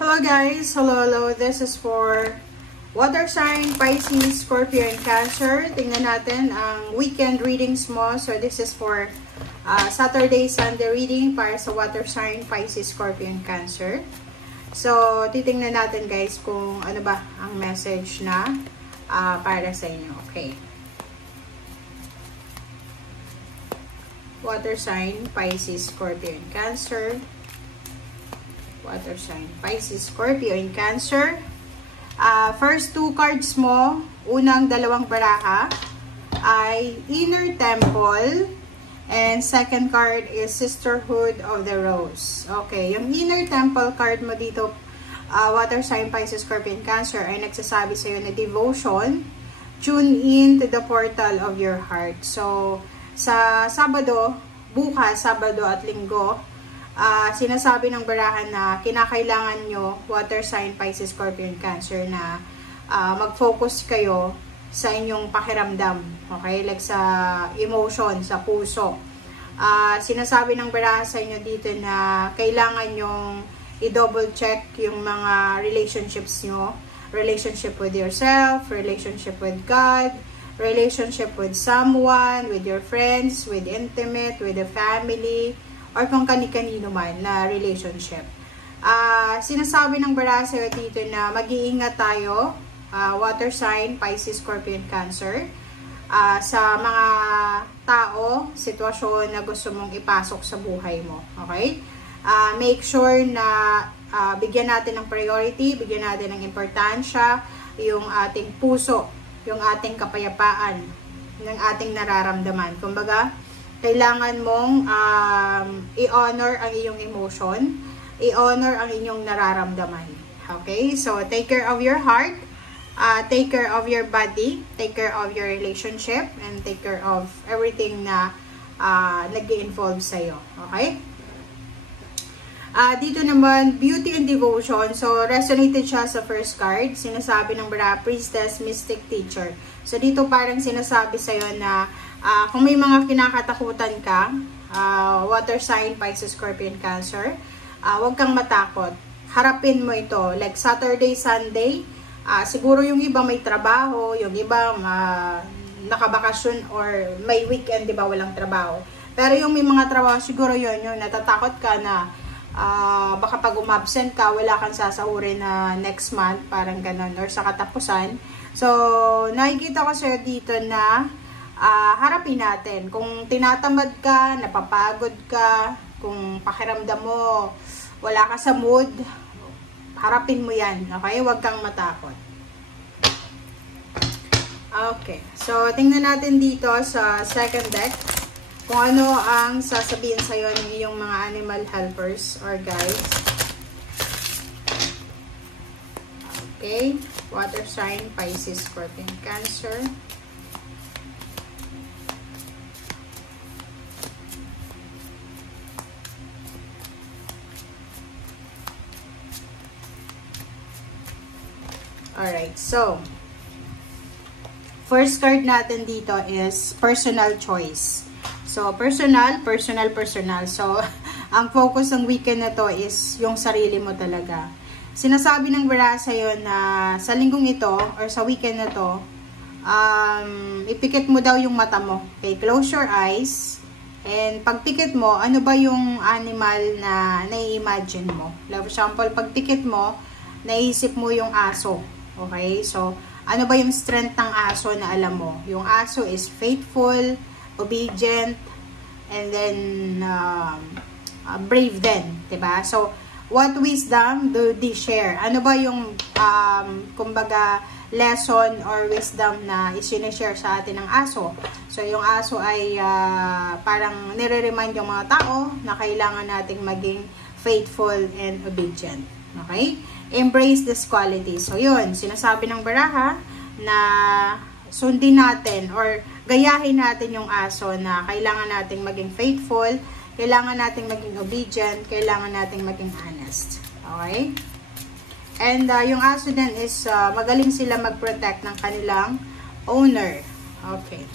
Hello guys! Hello! This is for water sign, Pisces, Scorpio, and Cancer. Tingnan natin ang weekend readings mo. So this is for Saturday, Sunday reading para sa water sign, Pisces, Scorpio, and Cancer. So titingnan natin guys kung ano ba ang message na para sa inyo. Okay. Water sign, Pisces, Scorpio, and Cancer. Water sign, Pisces, Scorpio, and Cancer. First two cards mo, unang dalawang baraha ay Inner Temple, and second card is Sisterhood of the Rose. Okay, yung Inner Temple card mo dito, water sign, Pisces, Scorpio, and Cancer, ay nagsasabi sa'yo na devotion, tune in to the portal of your heart. So, sa Sabado, bukas, Sabado at Linggo, sinasabi ng barahan na kinakailangan nyo, water sign, Pisces, Scorpio, and Cancer, na mag-focus kayo sa inyong pakiramdam. Okay? Like sa emotion, sa puso. Sinasabi ng barahan sa inyo dito na kailangan nyong i-double check yung mga relationships nyo. Relationship with yourself, relationship with God, relationship with someone, with your friends, with intimate, with the family, or kung kani-kanino man na relationship. Sinasabi ng baraha sa'yo dito na mag-iingat tayo, water sign, Pisces, Scorpio, and Cancer, sa mga tao, sitwasyon na gusto mong ipasok sa buhay mo. Okay? Make sure na bigyan natin ng priority, bigyan natin ng importansya, yung ating puso, yung ating kapayapaan, ng ating nararamdaman. Kumbaga, kailangan mong i-honor ang iyong emotion, i-honor ang inyong nararamdaman. Okay? So, take care of your heart, take care of your body, take care of your relationship, and take care of everything na nag-i-involve sa'yo. Okay? Dito naman, beauty and devotion. So, resonated siya sa first card. Sinasabi ng baraha, priestess, mystic, teacher. So, dito parang sinasabi sa'yo na kung may mga kinakatakutan ka, water sign, Pisces, Scorpio, and Cancer, huwag kang matakot. Harapin mo ito. Like Saturday, Sunday, siguro yung iba may trabaho, yung iba nakabakasyon or may weekend, di ba, walang trabaho. Pero yung may mga trabaho, siguro yun, yung natatakot ka na baka pag umabsent ka, wala kang sasahurin na next month, parang ganun, or sa katapusan. So, nakikita ko sa'yo dito na harapin natin. Kung tinatamad ka, napapagod ka, kung pakiramdam mo, wala ka sa mood, harapin mo yan. Okay? Huwag kang matakot. Okay. So, tingnan natin dito sa second deck kung ano ang sasabihin sa'yo ng iyong mga animal helpers or guides. Okay. Water sign, Pisces, Scorpio, and Cancer. Alright, so, first card natin dito is personal choice. So, personal. So, ang focus ng weekend na to is yung sarili mo talaga. Sinasabi ng baraha sa'yo na sa linggong ito, or sa weekend na to, ipikit mo daw yung mata mo. Okay, close your eyes. And pagpikit mo, ano ba yung animal na nai-imagine mo? For example, pagpikit mo, naisip mo yung aso. Okay, so, ano ba yung strength ng aso na alam mo? Yung aso is faithful, obedient, and then brave din, diba? So, what wisdom do they share? Ano ba yung, kumbaga, lesson or wisdom na isinishare sa atin ng aso? So, yung aso ay parang nire-remind yung mga tao na kailangan nating maging faithful and obedient. Okay? Embrace this quality. So, yun. Sinasabi ng baraha na sundin natin or gayahin natin yung aso na kailangan nating maging faithful, kailangan nating maging obedient, kailangan nating maging honest. Okay? And yung aso din is magaling sila mag-protect ng kanilang owner. Okay.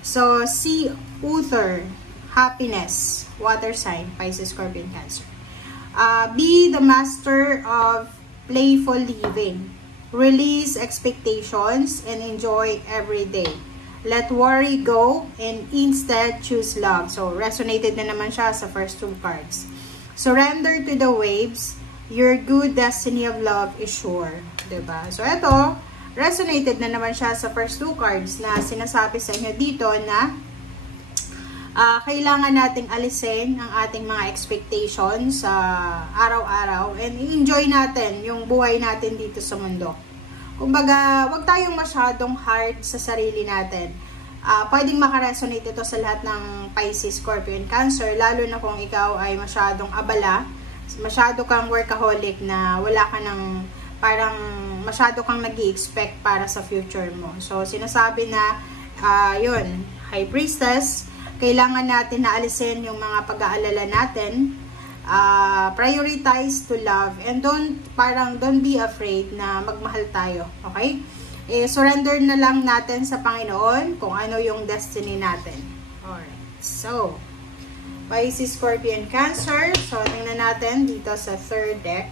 So, Sea Author, happiness, water sign, Pisces, Scorpio, and Cancer. Be the master of playful living. Release expectations and enjoy every day. Let worry go and instead choose love. So, resonated na naman siya sa first 2 cards. Surrender to the waves. Your good destiny of love is sure. Diba? So, ito, resonated na naman siya sa first 2 cards na sinasabi sa inyo dito na kailangan nating alisin ang ating mga expectations sa araw-araw and enjoy natin yung buhay natin dito sa mundo. Kumbaga, wag tayong masyadong hard sa sarili natin. Pwedeng makaresonate ito sa lahat ng Pisces, Scorpio, and Cancer, lalo na kung ikaw ay masyadong abala, masyado kang workaholic na wala ka ng, parang masyado kang nag-i-expect para sa future mo. So, sinasabi na, yun, High Priestess, kailangan natin na alisin yung mga pag-aalala natin, prioritize to love, and don't be afraid na magmahal tayo, okay? Surrender na lang natin sa Panginoon kung ano yung destiny natin. Alright, so, Pisces, Scorpio, and Cancer. So, tingnan natin dito sa third deck.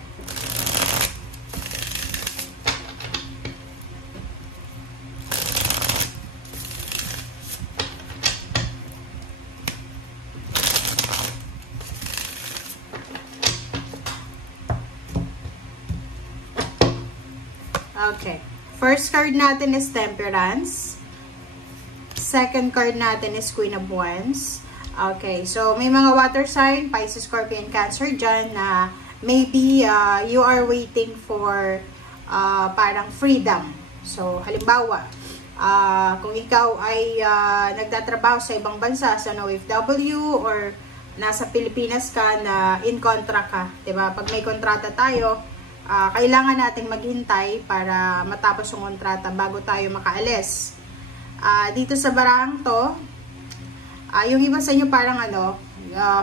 Okay. First card natin is Temperance. Second card natin is Queen of Wands. Okay. So, may mga water sign, Pisces, Scorpio, and Cancer dyan na maybe you are waiting for parang freedom. So, halimbawa, kung ikaw ay nagtatrabaho sa ibang bansa, sa OFW, or nasa Pilipinas ka na in contract ka. Diba? Pag may kontrata tayo, kailangan nating maghintay para matapos yung kontrata bago tayo makaalis. Dito sa barang to, yung iba sa inyo parang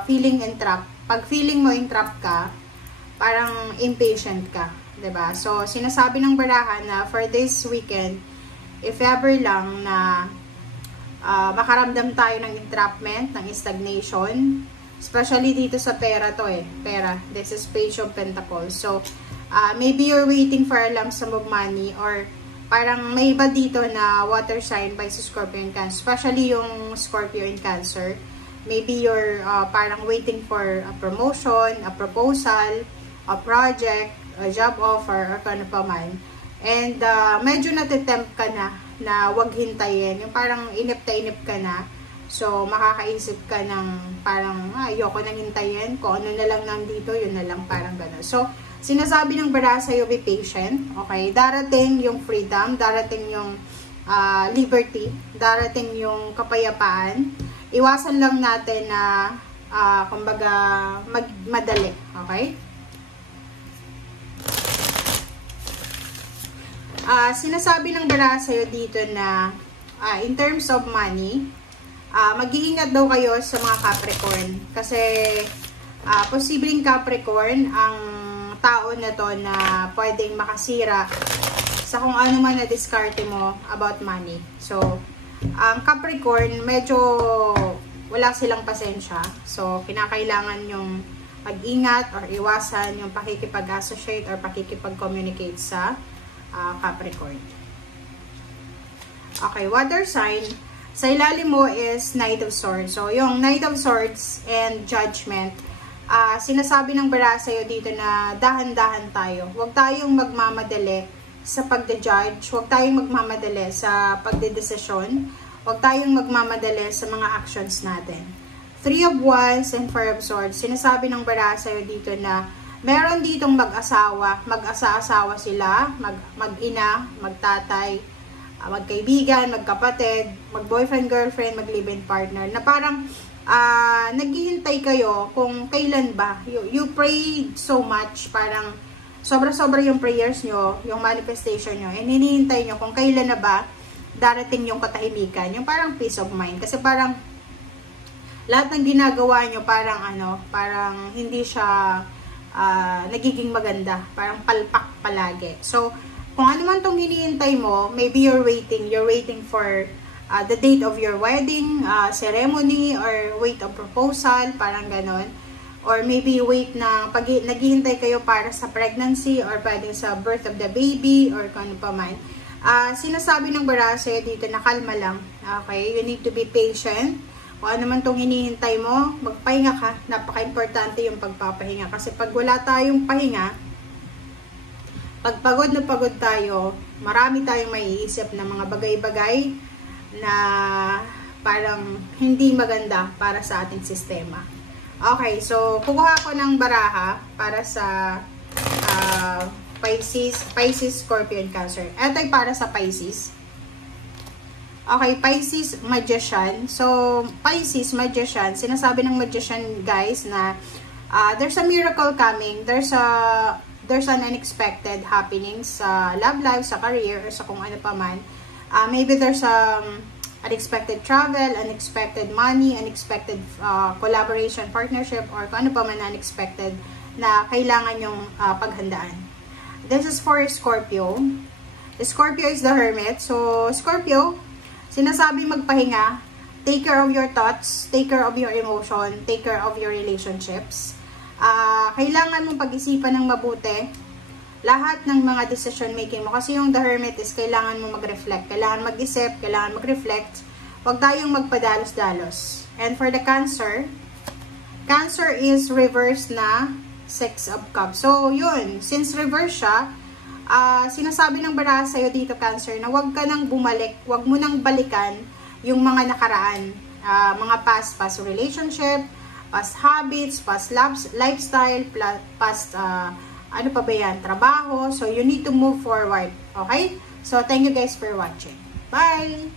feeling entrapped. Pag feeling mo entrapped ka, parang impatient ka, 'di ba? So, sinasabi ng barahan na for this weekend, if ever lang na makaramdam tayo ng entrapment, ng stagnation, especially dito sa pera to pera. This is Page of Pentacles. So, maybe you're waiting for a lump sum of money, or parang may iba dito na water sign by Scorpio and Cancer, especially yung Scorpio and Cancer. Maybe you're parang waiting for a promotion, a proposal, a project, a job offer, or kano pa man. And medyo natitempt ka na wag hintayin. Yung parang inip ka na. So, makakaisip ka ng parang ayoko nang hintayin. Kung ano na lang nandito, yun na lang, parang gano'n. So, sinasabi ng bara sa'yo, be patient. Okay? Darating yung freedom, darating yung liberty, darating yung kapayapaan. Iwasan lang natin na, kumbaga, magmadali. Okay? Sinasabi ng bara sa'yo dito na, in terms of money, mag-iingat daw kayo sa mga Capricorn. Kasi, posibleng Capricorn ang tao na to na pwedeng makasira sa kung ano man na diskarte mo about money. So, Capricorn, medyo wala silang pasensya. So, kinakailangan yung pag-ingat or iwasan yung pakikipag-associate or pakikipag-communicate sa Capricorn. Okay, water sign. Sa ilalim mo is Knight of Swords. So, yung Knight of Swords and Judgment, sinasabi ng bara sa'yo dito na dahan-dahan tayo. Huwag tayong magmamadali sa pagde-judge. Huwag tayong magmamadali sa pagde-desisyon. Huwag tayong magmamadali sa mga actions natin. Three of Wands and Four of Swords. Sinasabi ng bara sa'yo dito na meron ditong mag-asawa. Mag-asa-asawa sila, mag-ina, magtatay, magkaibigan, magkapatid, mag-boyfriend, girlfriend, mag-live-in partner, na parang naghihintay kayo kung kailan ba. You pray so much, parang sobra-sobra yung prayers nyo, yung manifestation nyo, and hinihintay nyo kung kailan na ba darating yung katahimikan, yung parang peace of mind. Kasi parang lahat ng ginagawa nyo parang hindi siya nagiging maganda, parang palpak palagi. So, kung ano man itong hinihintay mo, maybe you're waiting for the date of your wedding, ceremony, or wait of proposal, parang ganon. or maybe wait na naghihintay kayo para sa pregnancy or pwedeng sa birth of the baby or kung ano pa man. Sinasabi ng baraha sa'yo dito na kalma lang. Okay? You need to be patient. Kung ano man itong hinihintay mo, magpahinga ka. Napaka-importante yung pagpapahinga. Kasi pag wala tayong pahinga, pag pagod na pagod tayo, marami tayong maiisip na mga bagay-bagay na parang hindi maganda para sa ating sistema. Okay, so kukuha ko ng baraha para sa Pisces, Scorpio, and Cancer. Ito ay para sa Pisces. Okay, Pisces, Magician. So, Pisces, Magician. Sinasabi ng Magician, guys, na there's a miracle coming. There's an unexpected happening sa love life, sa career, or sa kung ano pa man. Maybe there's unexpected travel, unexpected money, unexpected collaboration, partnership, or kung ano pa man unexpected na kailangan yung paghandaan. This is for Scorpio. Scorpio is the Hermit. So, Scorpio, sinasabi magpahinga, take care of your thoughts, take care of your emotion, take care of your relationships. Kailangan mong pag-isipan ng mabuti lahat ng mga decision making mo. Kasi yung the Hermit is kailangan mo mag-reflect. Kailangan mag-isip, kailangan mag-reflect. Huwag tayong magpadalos-dalos. And for the Cancer, Cancer is reverse na Six of Cups. So, yun. Since reverse siya, sinasabi ng baraha sa'yo dito, Cancer, na huwag ka nang bumalik, huwag mo nang balikan yung mga nakaraan. Mga past relationship, past habits, past lifestyle, past ano pa ba yan? Trabaho. So, you need to move forward. Okay? So, thank you guys for watching. Bye!